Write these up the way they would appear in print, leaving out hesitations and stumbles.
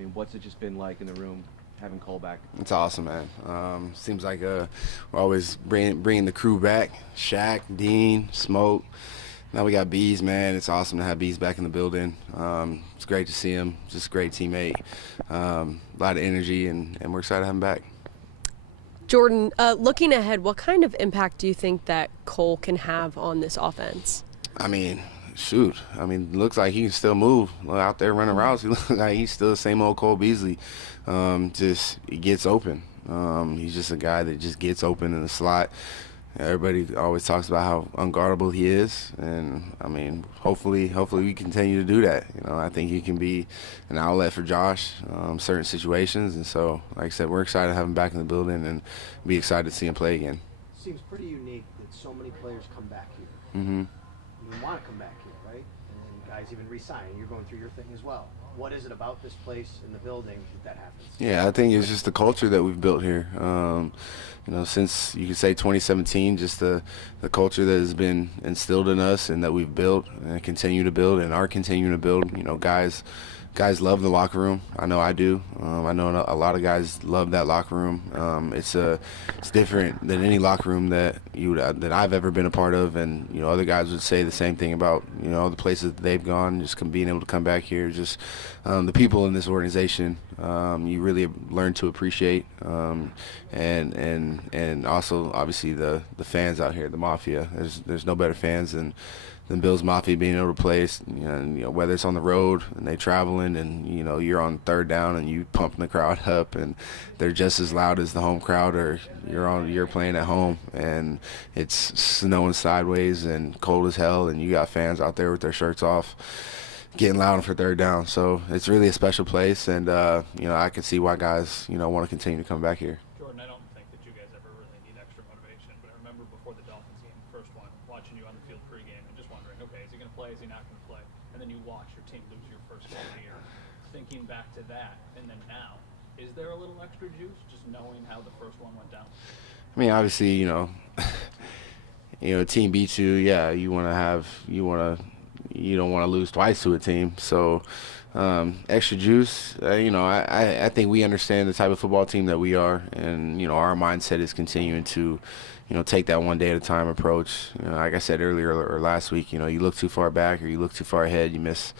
I mean, what's it just been like in the room having Cole back? It's awesome, man. Seems like we're always bringing the crew back. Shaq, Dean, Smoke. Now we got Bees, man. It's awesome to have Bees back in the building. It's great to see him. Just a great teammate. A lot of energy, and we're excited to have him back. Jordan, looking ahead, what kind of impact do you think that Cole can have on this offense? I mean, shoot. I mean, looks like he can still move out there running routes. He looks like he's still the same old Cole Beasley. Just he gets open. He's just a guy that just gets open in the slot. Everybody always talks about how unguardable he is, and I mean, hopefully we continue to do that. You know, I think he can be an outlet for Josh, certain situations, and so, like I said, we're excited to have him back in the building and be excited to see him play again. Seems pretty unique that so many players come back here. Mm-hmm. You want to come back here, right? And guys even resign. You're going through your thing as well. What is it about this place and the building that happens? Yeah, I think it's just the culture that we've built here. You know, since you could say 2017, just the culture that has been instilled in us and that we've built and continue to build and are continuing to build. You know, guys love the locker room. I know I do. I know a lot of guys love that locker room. It's different than any locker room that I've ever been a part of, and you know, other guys would say the same thing about, you know, the places that they've gone. Just being able to come back here, just the people in this organization, you really learn to appreciate, and also obviously the fans out here, the Mafia. There's no better fans than Bills Mafia being able to play, you know, whether it's on the road and they traveling and, you know, you're on third down and you pumping the crowd up and they're just as loud as the home crowd, or you're playing at home and it's snowing sideways and cold as hell and you got fans out there with their shirts off getting loud for third down. So it's really a special place, and you know, I can see why guys, you know, want to continue to come back here. Jordan, I don't think that you guys ever really need extra motivation, but I remember before the Dolphins game, the first one, watching you on the field pregame and just wondering, okay, is he going to play, is he not going to play? And then you watch your team lose your first game of the year. Thinking back to that, and then now, is there a little extra juice just knowing how the first one went down? I mean, obviously, you know, team beats you. Yeah, you don't want to lose twice to a team. So extra juice, you know, I think we understand the type of football team that we are, and, you know, our mindset is continuing to, you know, take that one day at a time approach. You know, like I said earlier or last week, you know, you look too far back or you look too far ahead, you miss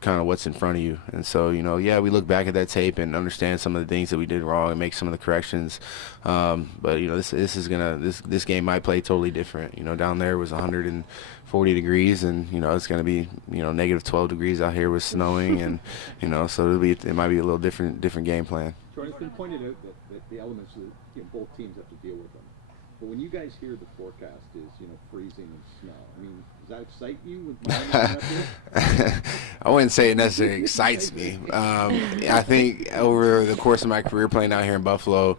kind of what's in front of you. And so, you know, yeah, we look back at that tape and understand some of the things that we did wrong and make some of the corrections. But, you know, this game might play totally different. You know, down there was 140 degrees, and, you know, it's going to be, you know, negative 12 degrees out here with snowing, and, you know, so it might be a little different game plan. Jordan, it's been pointed out that the elements that, you know, both teams have to deal with them. But when you guys hear the forecast is, you know, freezing and snow, I mean, does that excite you with Miami up there? I wouldn't say it necessarily excites me. I think over the course of my career playing out here in Buffalo,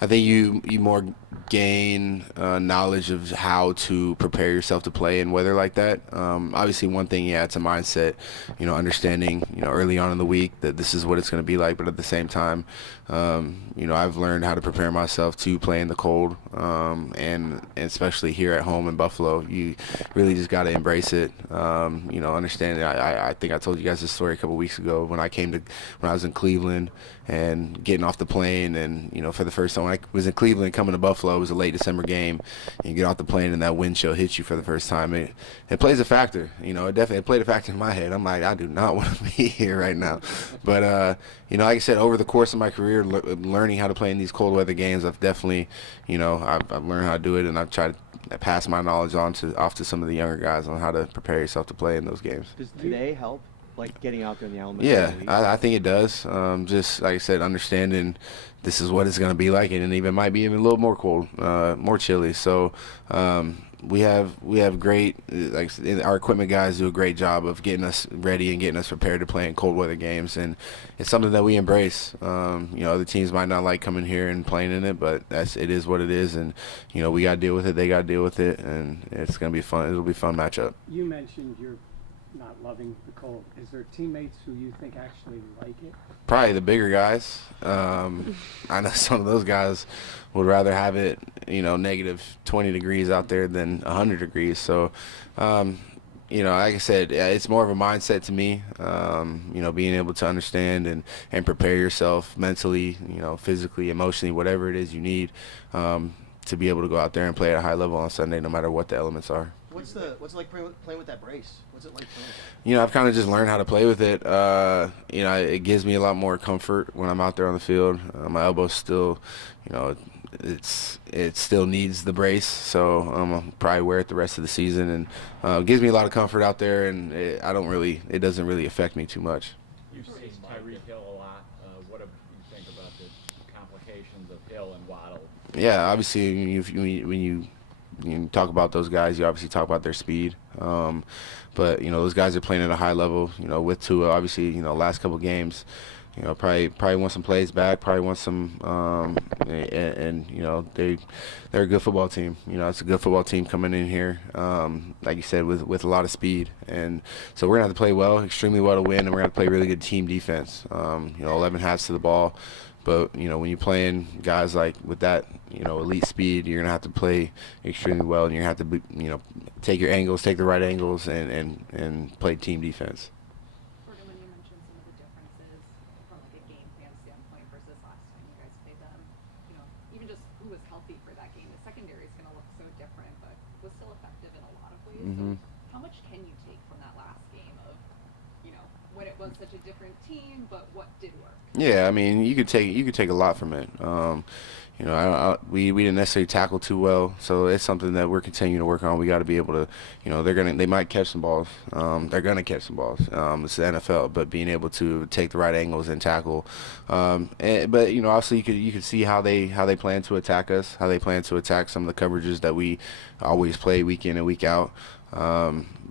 I think you more gain knowledge of how to prepare yourself to play in weather like that. Obviously, one thing, yeah, it's a mindset, you know, understanding, you know, early on in the week that this is what it's going to be like. But at the same time, you know, I've learned how to prepare myself to play in the cold, and especially here at home in Buffalo, you really just got to embrace it. You know, understand it. I think I told you guys this story a couple weeks ago when I was in Cleveland and getting off the plane, and, you know, for the first time when I was in Cleveland coming to Buffalo, it was a late December game, and you get off the plane and that wind chill hits you for the first time. It plays a factor. You know, it definitely played a factor in my head. I'm like, I do not want to be here right now. But, you know, like I said, over the course of my career, learning how to play in these cold weather games, I've definitely, you know, I've learned how to do it, and I've tried to pass my knowledge off to some of the younger guys on how to prepare yourself to play in those games. Does today help, like getting out there in the elements? Yeah, I think it does. Just like I said, understanding this is what it's going to be like, and it might be even a little more cold, more chilly. So we have great, like, our equipment guys do a great job of getting us ready and getting us prepared to play in cold weather games, and it's something that we embrace. You know, other teams might not like coming here and playing in it, but it is what it is, and, you know, we got to deal with it. They got to deal with it, and it's going to be fun. It'll be a fun matchup. You mentioned you're not loving the cold. Is there teammates who you think actually like it? Probably the bigger guys. I know some of those guys would rather have it, you know, negative 20 degrees out there than 100 degrees. So like I said, it's more of a mindset to me. Being able to understand and prepare yourself mentally, physically, emotionally, whatever it is you need, to be able to go out there and play at a high level on Sunday, no matter what the elements are. What's it like playing with that brace? What's it like playing with that? I've kind of just learned how to play with it. It gives me a lot more comfort when I'm out there on the field. My elbow's still, it still needs the brace, so I'll probably wear it the rest of the season, and it gives me a lot of comfort out there, and it doesn't really affect me too much. You've seen Tyreek Hill a lot. What do you think about the complications of Hill and Waddle? Yeah, obviously, when you talk about those guys, you obviously talk about their speed. But those guys are playing at a high level. With Tua, obviously, last couple games, probably want some plays back, probably want some, and they're a good football team. It's a good football team coming in here, like you said, with a lot of speed, and so we're gonna have to play well, extremely well to win, and we're gonna have to play really good team defense. 11 hats to the ball. But, when you're playing guys like with that, elite speed, you're going to have to play extremely well, and you're going to have to, take your angles, take the right angles, and play team defense. Jordan, when you mentioned some of the differences from like a game plan standpoint versus last time you guys played them, even just who was healthy for that game, the secondary is going to look so different, but was still effective in a lot of ways. Mm-hmm. So how much can you take from that last game of, when it was such a different team, but what did work? Yeah, I mean, you could take a lot from it. We didn't necessarily tackle too well, so it's something that we're continuing to work on. We got to be able to, they might catch some balls. They're gonna catch some balls. It's the NFL, but being able to take the right angles and tackle. But also you could see how they plan to attack us, how they plan to attack some of the coverages that we always play week in and week out.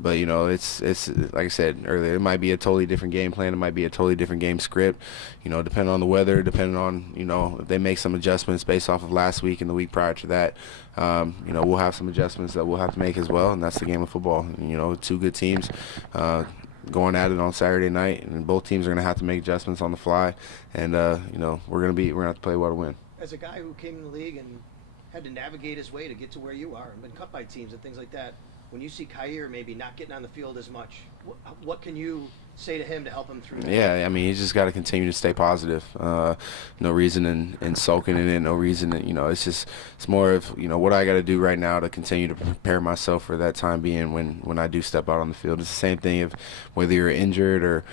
But it's like I said earlier, it might be a totally different game plan. It might be a totally different game script. Depending on the weather, depending on if they make some adjustments based off of last week and the week prior to that. We'll have some adjustments that we'll have to make as well, and that's the game of football. Two good teams going at it on Saturday night, and both teams are going to have to make adjustments on the fly. And we're going to have to play well to win. As a guy who came in the league and had to navigate his way to get to where you are and been cut by teams and things like that, when you see Kyer maybe not getting on the field as much, what can you say to him to help him through that? Yeah, I mean, he's just got to continue to stay positive. No reason in sulking in it. No reason. It's more of what I got to do right now to continue to prepare myself for that time being when I do step out on the field. It's the same thing if whether you're injured or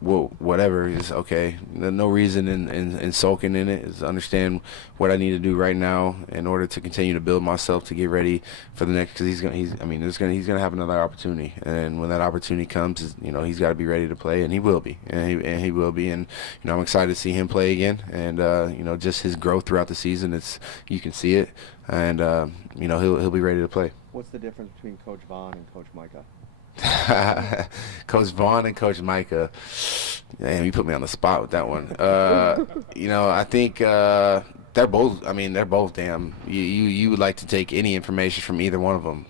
whatever is okay. No reason in sulking in it. Is understand what I need to do right now in order to continue to build myself to get ready for the next. Because he's gonna have another opportunity, and when that opportunity comes, he's got to be ready to play, and he will be, and he will be, and I'm excited to see him play again, and just his growth throughout the season. You can see it, and he'll be ready to play. What's the difference between Coach Vaughn and Coach Micah? Coach Vaughn and Coach Micah. Damn, you put me on the spot with that one. I think they're both damn. You would like to take any information from either one of them.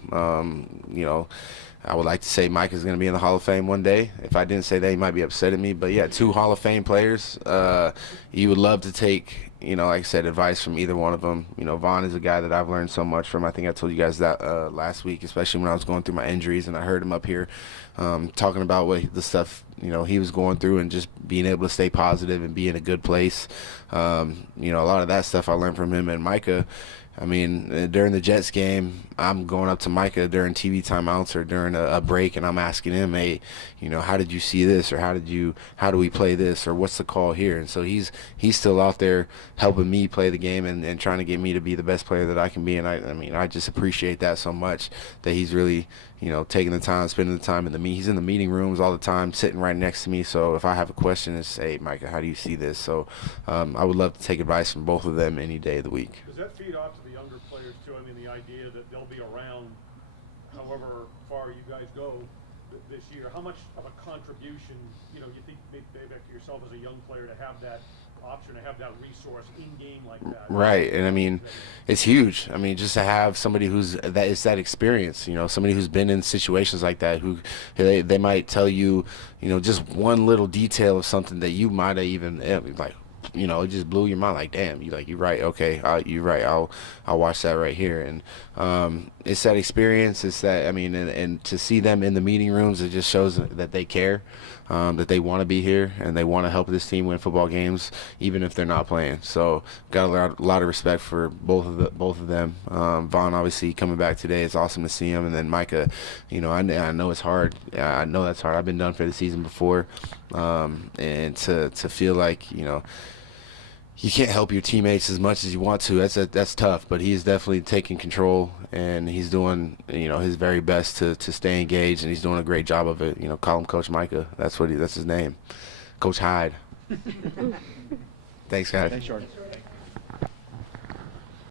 I would like to say Micah's going to be in the Hall of Fame one day. If I didn't say that, he might be upset at me. But yeah, 2 Hall of Fame players. You would love to take, like I said, advice from either one of them. Vaughn is a guy that I've learned so much from. I think I told you guys that last week, especially when I was going through my injuries, and I heard him up here talking about the stuff he was going through, and just being able to stay positive and be in a good place. A lot of that stuff I learned from him. And Micah, I mean, during the Jets game, I'm going up to Micah during TV timeouts or during a break, and I'm asking him, hey, how did you see this, or how do we play this, or what's the call here? And so he's still out there helping me play the game and trying to get me to be the best player that I can be. And I just appreciate that so much, that he's really taking the time, spending the time he's in the meeting rooms all the time, sitting right next to me. So if I have a question, it's, hey, Micah, how do you see this? So I would love to take advice from both of them any day of the week. Does that feed off to the younger players too? I mean, the idea that they'll be around however far you guys go this year. How much of a contribution, you think maybe back to yourself as a young player to have that option, to have that resource in game like that? Right, and I mean, it's huge. I mean, just to have somebody who's that experience, somebody who's been in situations like that, who they might tell you, just one little detail of something that you might have even like, it just blew your mind. Like, damn, you're right. Okay, you're right. I'll watch that right here. And it's that experience. It's that, and to see them in the meeting rooms, it just shows that they care, that they want to be here and they want to help this team win football games, even if they're not playing. So got a lot of respect for both of them. Vaughn obviously coming back today. It's awesome to see him. And then Micah, I know it's hard. I know that's hard. I've been done for the season before, and to feel like you can't help your teammates as much as you want to. That's tough, but he's definitely taking control, and he's doing his very best to stay engaged, and he's doing a great job of it. Call him Coach Micah. That's his name, Coach Hyde. Thanks, guys. Thanks, Jordan.